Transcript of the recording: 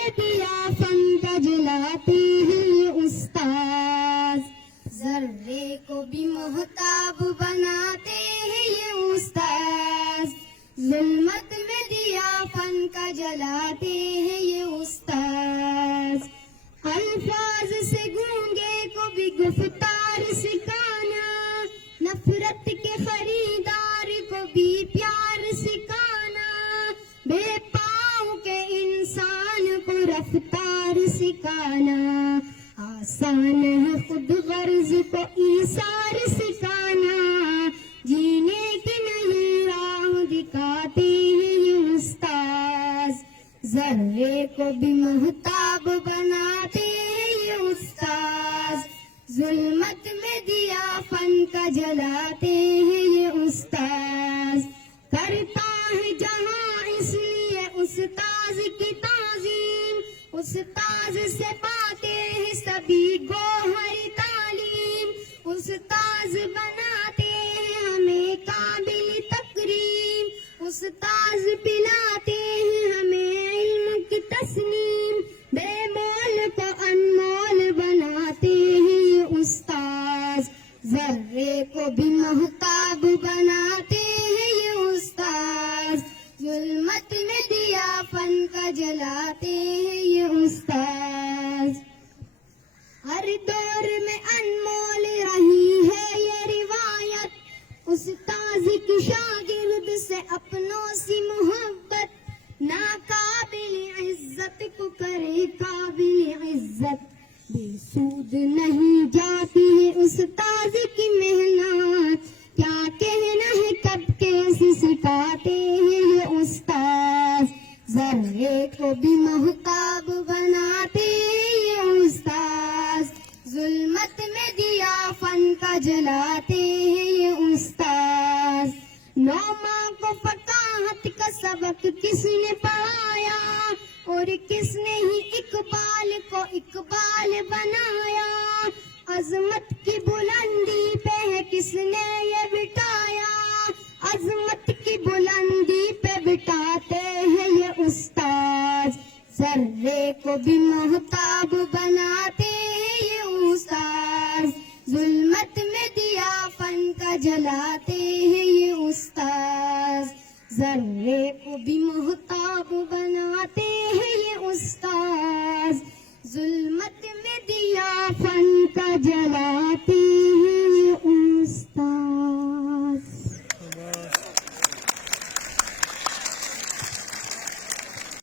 میں دیا فن کا جلاتے ہیں یہ استاذ. ذرے کو بھی محتاب بناتے ہیں یہ استاذ. ظلمت میں دیا فن کا جلاتے ہیں یہ استاذ. الفاظ سے گونگے کو بھی گفتار سکھانا، نفرت کے خریدار کو بھی پیار سکھانا، بے پاؤں کے انسان کو رفتار سکھانا. آسان ہے خود غرض کو ایثار سکھانا، جینے کی نئی راہ دکھاتے ہیں یہ استاذ. ذرے کو بھی محتاب بناتے ہیں یہ استاذ. ظلمت میں دیا فن کا جلاتے ہیں یہ استاذ. کرتا ہے جہاں اس لیے استاذ کی تعظیم، استاذ سے پاتے ہیں سبھی گوہر تعلیم. استاذ بناتے ہیں ہمیں قابل تکریم، استاذ پلاتے ہیں ہمیں علم کی تسلیم. بے مول کو انمول بناتے ہیں یہ استاذ. ذرے کو بھی محتاب بناتے ہیں یہ استاذ. ظلمت میں دیا فن کا جلاتے ہیں یہ استاذ. ہر دور میں انمول رہی ہے یہ روایت، استاذ کی شاگرد سے اپنوں سی محبت. ناقابل عزت کو کرے قابل عزت، بے سود نہیں جاتی ہے استاذ کی محنت. کیا کہنا ہے کب کیسے سکھاتے ہیں یہ استاذ. ذرے کو بھی محتاب بناتے ہیں یہ استاذ. ظلمت میں دیا فن کا جلاتے ہیں یہ استاذ. نوما کو فقاہت کا سبق کس نے پڑھایا، اور کس نے ہی اقبال کو اقبال بنایا. عظمت کی بلندی پہ ہے کس نے یہ بٹھایا، عظمت کی بلندی پہ بٹھاتے ہیں یہ استاذ. ذرے کو بھی محتاب بناتے ہیں یہ استاذ. ظلمت میں دیا فن کا جلاتے ہیں یہ استاذ. ذرے کو بھی محتاب بناتے ہیں یہ استاذ. ظلمت میں دیا فن کا جلاتے